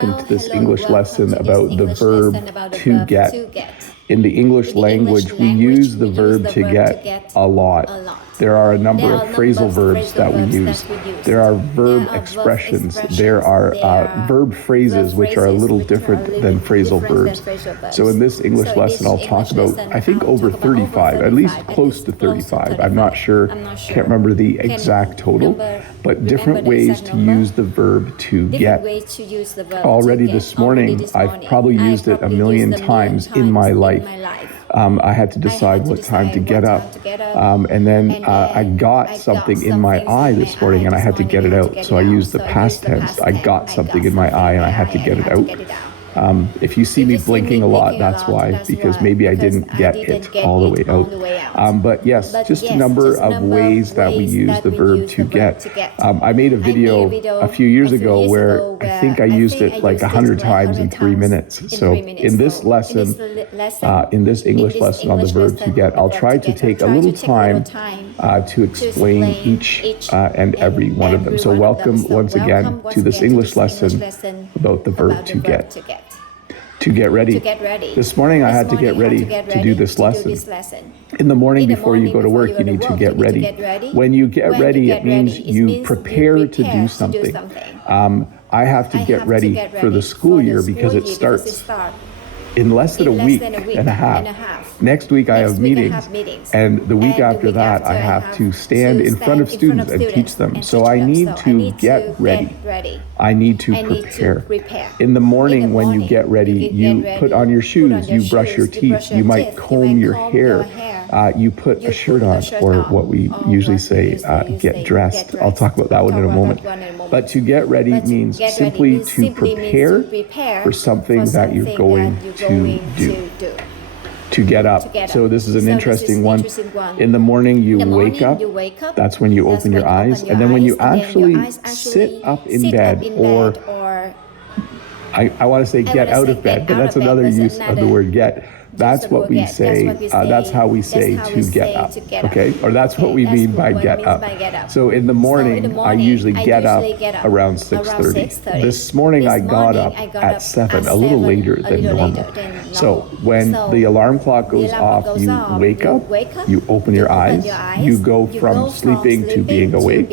Welcome to this English lesson about the verb to get. In the English language, we use the verb to get a lot. There are a number of phrasal verbs that we use. There are verb expressions. There are verb phrases which are a little different than phrasal verbs. So in this English lesson, I'll talk about, I think, over 35, at least close to 35. I'm not sure, can't remember the exact total, but different ways to use the verb to get. Already this morning, I've probably used it a million times in my life. I had to decide what time to get up, and then I got something in my eye this morning and I had to get it out. So I used the past tense. I got something in my eye and I had to get it out. If you see me blinking a lot, that's why, because maybe I didn't get it all the way out. But yes, just a number of ways that we use the verb to get. I made a video a few years ago where I think I used it like 100 times in 3 minutes. So in this lesson, in this English lesson on the verb to get, I'll try to take a little time to explain each and every one of them. So welcome once again to this English lesson about the verb to get. To get ready. This morning I had to get ready to do this lesson. In the morning before you go to work, you need to get ready. When you get ready, it means you prepare to do something. I have to get ready for the school year because it starts in less than a week and a half. Next week I have meetings, and the week after that I have to stand in front of students and teach them. So I need to get ready. I need to prepare. In the morning when you get ready, you put on your shoes, you brush your teeth, you might comb your hair. You put a shirt on, or what we usually say, get dressed. I'll talk about that one in a moment. But to get ready means simply to prepare for something that you're going to do. To get up. So this is an interesting one. In the morning you wake up. That's when you open your eyes. And then when you actually sit up in bed, or I want to say get out of bed, but that's another use of the word get. That's what we say, that's how we say to get up, okay? Or that's what we mean by get up. So in the morning, I usually get up around 6:30. This morning I got up at 7, a little later than normal. So when the alarm clock goes off, you wake up, you open your eyes, you go from sleeping to being awake,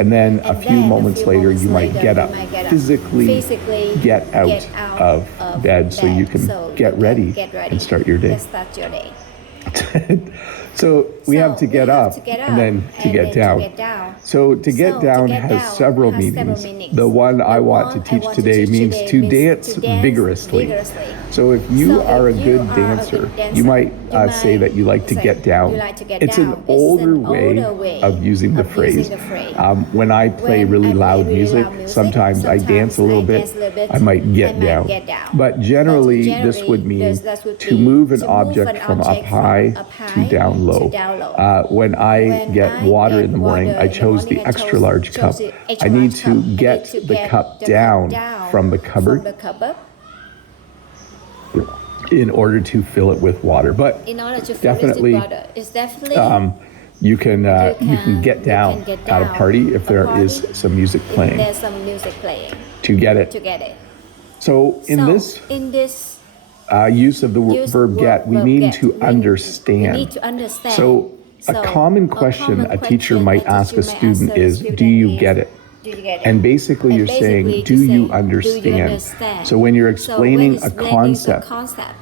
and then a few moments later you might get up, physically get out of bed so you can get ready and start your day. So we have to get up and then to get down. So to get down has several meanings. The one I want to teach today means to dance vigorously. So if you are a good dancer, you might say that you like to get down. It's an older way of using the phrase. When I play really loud music, sometimes I dance a little bit, I might get down. But generally, this would mean to move an object from up high to down low. When I get water in the morning, I chose the extra large cup. I need to get the cup down from the cupboard in order to fill it with water. But definitely, you can get down at a party if there is some music playing. To get it. So in this use of the verb get, we mean to understand. So a common question a teacher might ask a student is, do you get it? And basically you're saying, do you understand? So when you're explaining a concept,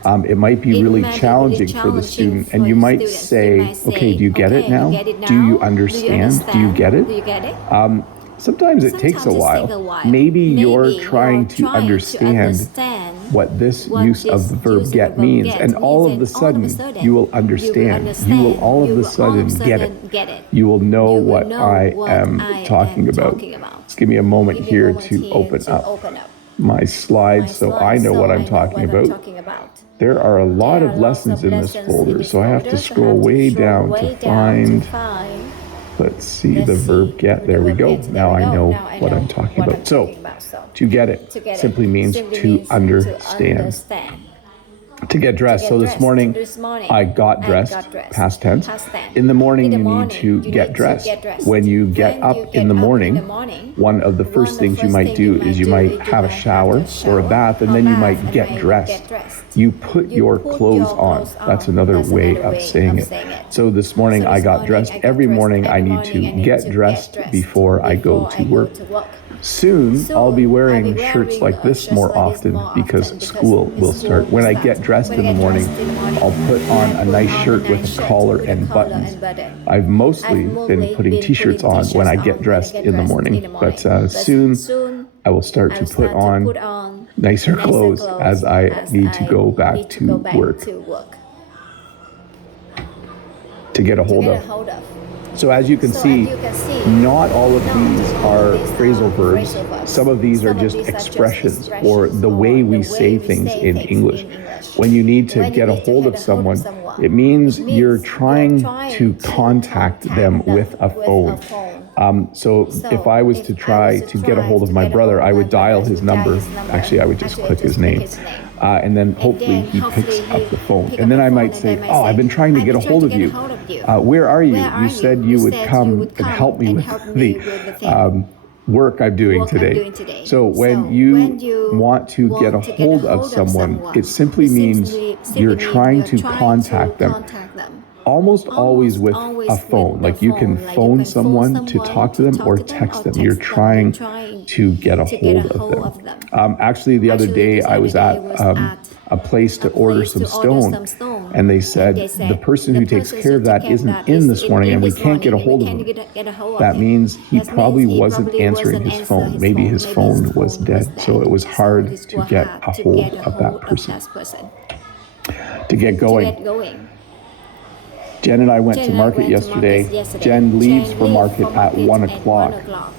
it might be really challenging for the student, and you might say, okay, do you get it now? Do you understand? Do you get it? Sometimes it takes a while. Maybe you're trying to understand what this use of the verb get means, and all of a sudden you will understand. You will all of a sudden get it. You will know what I am talking about. Just give me a moment here to open up my slides so I know what I'm talking about. There are a lot of lessons in this folder, so I have to scroll way down to find. Let's see, the verb get. There we go. Now I know what I'm talking about. So, to get it simply means to understand. To get dressed. So this morning, I got dressed, past tense. In the morning, you need to get dressed. When you get up in the morning, one of the first things you might do is you might have a shower or a bath, and then you might get dressed. You put your clothes on. That's another way of saying it. So this morning, I got dressed. Every morning, I need to get dressed before I go to work. Soon, I'll be wearing shirts like this more often because school will start. When I get dressed in the morning, I'll put on a nice shirt with a collar and buttons. I've mostly been putting t-shirts on when I get dressed in the morning, but soon I will start to put on nicer clothes as I need to go back to work to get a hold of. So as you can see, not all of these are phrasal verbs. Some of these are just expressions or the way we say things in English. When you need to get a hold of someone, it means you're trying to contact them with a phone. So if I was to try to get a hold of my brother, I would dial his number. Actually, I would just click his name. And then hopefully he picks up the phone. And then I might say, oh, I've been trying to get a hold of you. Where are you? You said you would come and help me with the work I'm doing today. So when you want to get a hold of someone, it simply means you're trying to contact them. Almost always with a phone. Like you can phone someone to talk to them or text them. You're trying to get a hold of them. Actually, the other day I was at a place to order some stone, and they said the person who takes care of that isn't in this morning and we can't get a hold of him. That means he probably wasn't answering his phone. Maybe his phone was dead. So it was hard to get a hold of that person. To get going. Jen and I went to market yesterday. Jen leaves for market at 1 o'clock.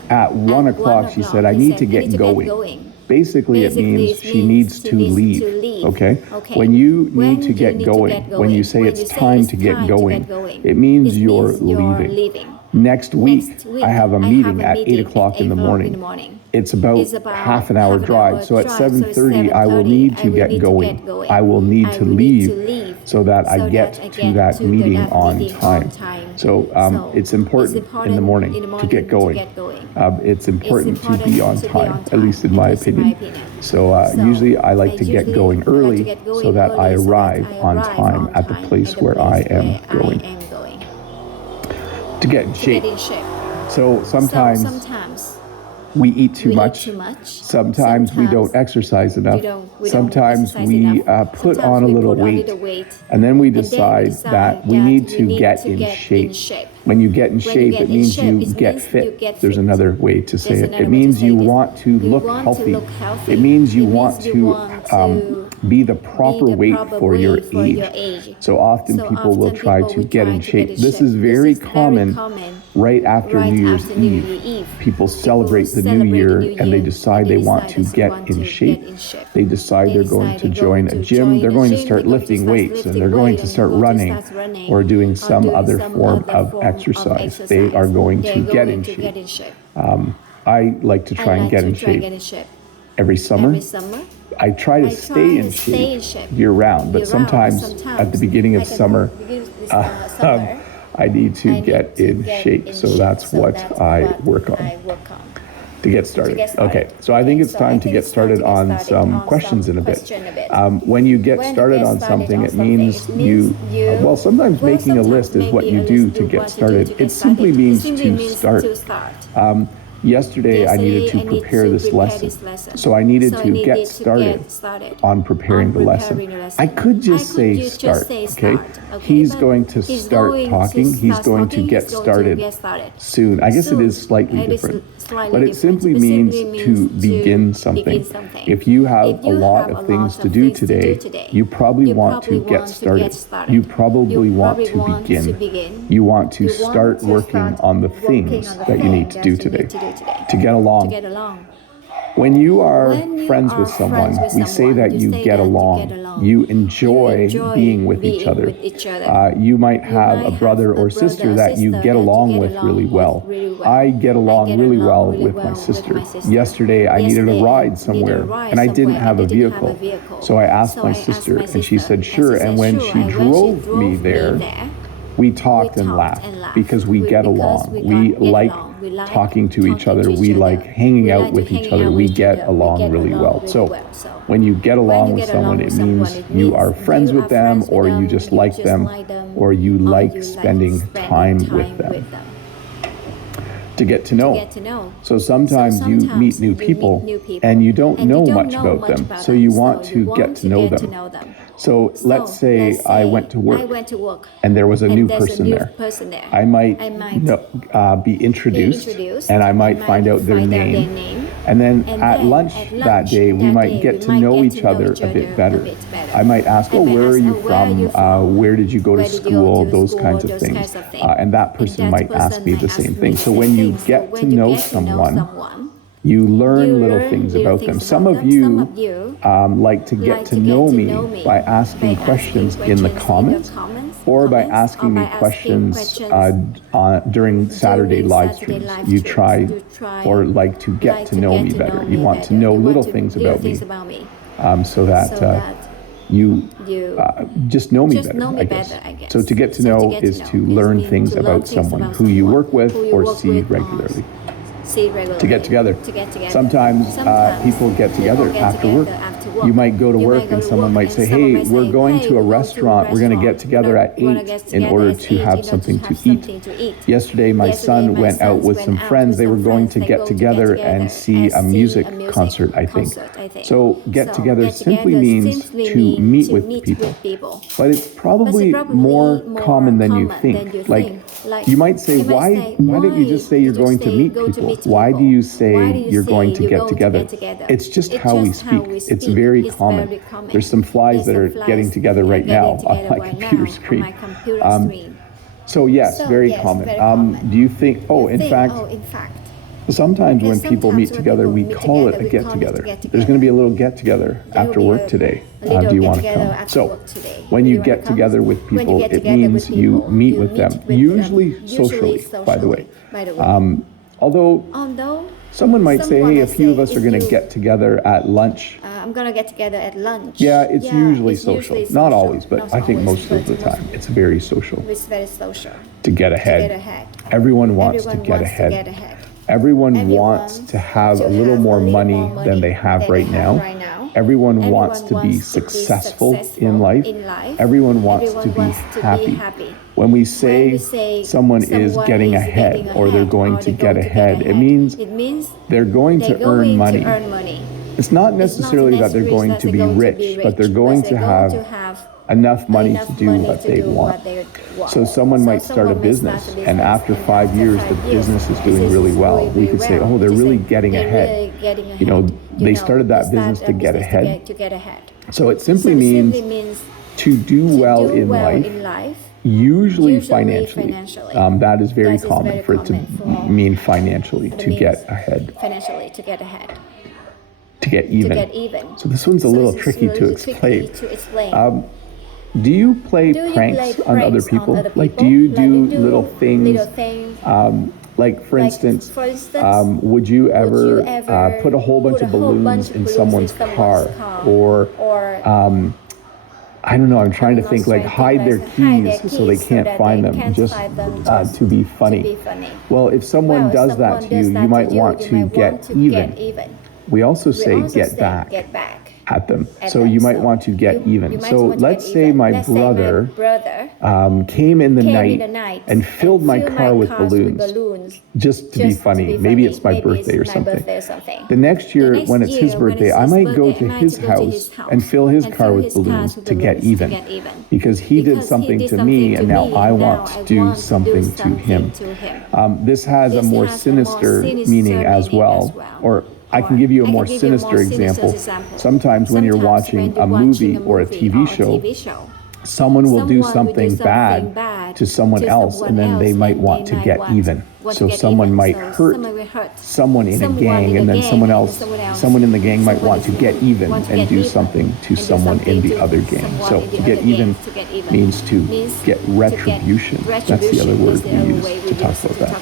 At 1 o'clock, she said, I need to get going. Basically, it means she needs to leave, okay? When you need to get going, when you say it's time to get going, it means you're leaving. Next week, I have a meeting at 8 o'clock in the morning. It's about half an hour drive. So at 7:30, I will need to get going. I will need to leave so that I get to that meeting on time. So it's important in the morning to get going. It's important to be on time, at least in my opinion. So usually I like to get going early so that I arrive on time at the place where I am going. To get in shape. So sometimes we eat too much. Sometimes we don't exercise enough. Sometimes we put on a little weight. And then we decide that we need to get in shape. When you get in shape, it means you get fit. There's another way to say it. It means you want to look healthy. It means you want to be the proper weight for your age. So often people will try to get in shape. This is very common right after New Year's Eve. People celebrate the new year and they decide they want to get in shape. They decide they're going to join a gym. They're going to start lifting weights and they're going to start running or doing some other form of exercise. They are going to get in shape. I like to try and get in shape every summer. I try to stay in shape year round, but sometimes at the beginning of summer, I need to get in shape. So that's what I work on to get started. Okay, so I think it's time to get started on some questions in a bit. When you get started on something, it means well, sometimes making a list is what you do to get started. It simply means to start. Yesterday, I needed to prepare this lesson. So I needed to get started on preparing the lesson. I could just say start, okay? He's going to start talking. He's going to get started soon. I guess it is slightly different. But it simply means to begin something. If you have a lot of things to do today, you probably want to get started. You probably want to begin. You want to start working on the things that you need to do today. To get along. When you are friends with someone, we say that you get along. You enjoy being with each other. You might have a brother or sister that you get along with really well. I get along really well with my sister. Yesterday, I needed a ride somewhere, and I didn't have a vehicle. So I asked my sister, and she said, sure. And when she drove me there, we talked and laughed because we get along. We like talking to each other. We like hanging out with each other. We get along really well. So when you get along with someone, it means you are friends with them, or you just like them, or you like spending time with them. To get to know. So sometimes you meet new people and you don't know much about them, so you want to get to know them. So let's say I went to work and there was a new person there. I might be introduced and I might find out their name. And then at lunch that day, we might get to know each other a bit better. I might ask, oh, where are you from? Where did you go to school? Those kinds of things. And that person might ask me the same thing. So when you get to know someone, you learn little things about them. Some of you like to get to know me by asking questions in the comments or by asking me questions during Saturday live streams. You try or like to get to know me better. You want to know little things about me so that you just know me better, I guess. So to get to know is to learn things about someone who you work with or see regularly. To get together. Sometimes people get together after work. You might go to work and someone might say, hey, we're going to a restaurant. We're going to get together at 8 in order to have something to eat. Yesterday, my son went out with some friends. They were going to get together and see a music concert, I think. So get together simply means to meet with people. But it's probably more common than you think. Like, you might say, why don't you just say you're going to meet people? Why do you say you're going to get together? It's just how we speak. It's very common. There's some flies that are getting together right now on my computer screen. So yes, very common. Do you think, in fact, sometimes when people meet together, we call it a get-together. There's going to be a little get-together after work today. Do you want to come? So when you get together with people, it means you meet with them, usually socially, by the way. Although someone might say, hey, a few of us are going to get together at lunch. I'm going to get together at lunch. Yeah, it's usually social. Not always, but I think most of the time it's very social. It's very social. To get ahead. Everyone wants to get ahead. Everyone wants to have a little more money than they have right now. Everyone wants to be successful in life. Everyone wants to be happy. When we say someone is getting ahead or they're going to get ahead, it means they're going to earn money. It's not necessarily that they're going to be rich, but they're going to have enough money to do what they want. So someone might start a business, and after 5 years, the business is doing really well. We could say, oh, they're really getting ahead. You know, they started that business to get ahead. So it simply means to do well in life, usually financially. That is very common for it to mean financially, to get ahead. To get even. So this one's a little tricky to explain. Do you play pranks on other people? Like, do you do little things? Like, for instance, would you ever put a whole bunch of balloons in someone's car? Or, I don't know, I'm trying to think, like, hide their keys so they can't find them, just to be funny. Well, if someone does that to you, you might want to get even. We also say get back at them. So you might want to get even. So let's say my brother came in the night and filled my car with balloons just to be funny. Maybe it's my birthday or something. The next year, when it's his birthday, I might go to his house and fill his car with balloons to get even. Because he did something to me and now I want to do something to him. This has a more sinister meaning as well. Or I can give you a more sinister example. Sometimes when you're watching a movie or a TV show, someone will do something bad to someone else, and then they might want to get even. So someone might hurt someone in a gang, and then someone in the gang might want to get even and do something to someone in the other gang. So to get even means to get retribution. That's the other word we use to talk about that.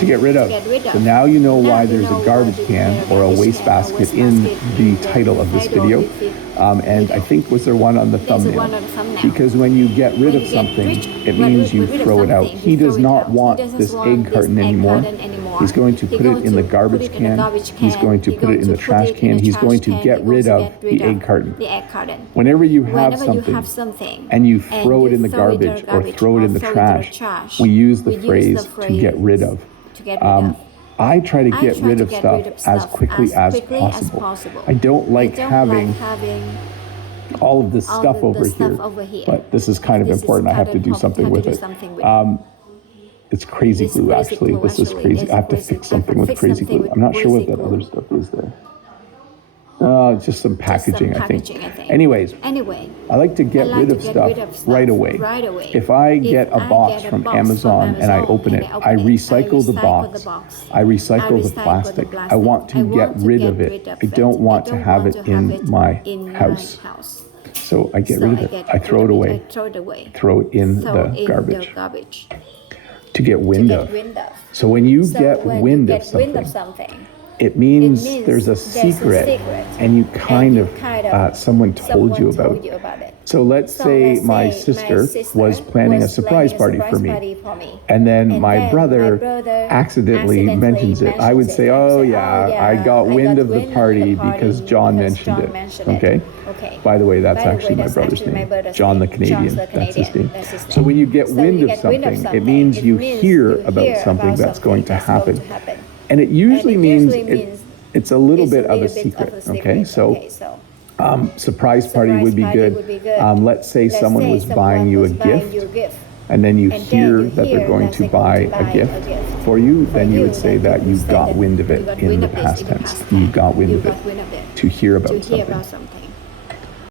To get rid of. So now you know why there's a garbage can or a wastebasket in the title of this video. And I think, was there one on the thumbnail? Because when you get rid of something, it means you throw it out. He does not want this egg carton anymore. He's going to put it in the garbage can. He's going to put it in the trash can. He's going to get rid of the egg carton. Whenever you have something and you throw it in the garbage or throw it in the trash, we use the phrase to get rid of. I try to get rid of stuff as quickly as possible. I don't like having all of this stuff over here, but this is kind of important. I have to do something with it. It's crazy glue, actually. This is crazy. I have to fix something with crazy glue. I'm not sure what that other stuff is there. Just some packaging, I think. Anyways, I like to get rid of stuff right away. If I get a box from Amazon and I open it, I recycle the box. I recycle the plastic. I want to get rid of it. I don't want to have it in my house. So I get rid of it. I throw it away. Throw it in the garbage. To get wind of. So when you get wind of something, it means there's a secret and you kind of, someone told you about it. So let's say my sister was planning a surprise party for me, and then my brother accidentally mentions it. I would say, oh yeah, I got wind of the party because John mentioned it. Okay? By the way, that's actually my brother's name. John the Canadian, that's his name. So when you get wind of something, it means you hear about something that's going to happen. And it usually means it's a little bit of a secret, okay? So surprise party would be good. Let's say someone was buying you a gift, and then you hear that they're going to buy a gift for you, then you would say that you got wind of it in the past tense. You got wind of it, to hear about something.